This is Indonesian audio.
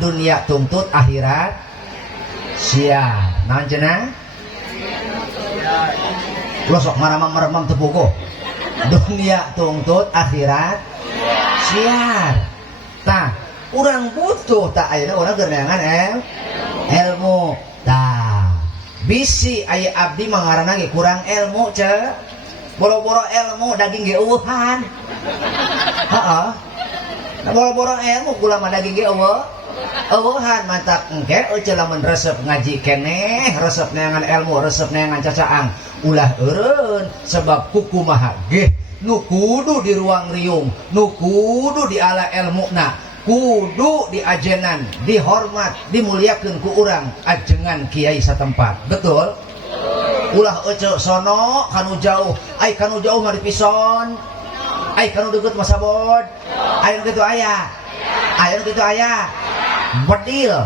dunia tuntut akhirat sia. Naon cenah? Lo sok maramam tepuko. Dunia tuntut akhirat siar. Tah, urang butuh tak ayeuna urang keur neangan ilmu. Tah, bisi aya abdi mangarana ge kurang ilmu ce. Boro-boro ilmu daging ge eueuhan. Heeh. Nah, boro-boro ilmu kula mah daging ge eueuhan mantak engke eueuh lamun resep ngaji keneh, resep neangan ilmu, resep neangan cacaang. Ulah eureun sebab kukumaha ge nu kudu di ruang riung, nu kudu di ala ilmuna, kudu di ajenan, dihormat, dimuliakeun ku urang ajengan kiai satempat. Betul? Ulah eueuh sono kanu jauh, ai kanu jauh mah dipison. Ai kanu deukeut mah sabod. Aya nu kitu aya. Aya nu kitu aya. Bedil.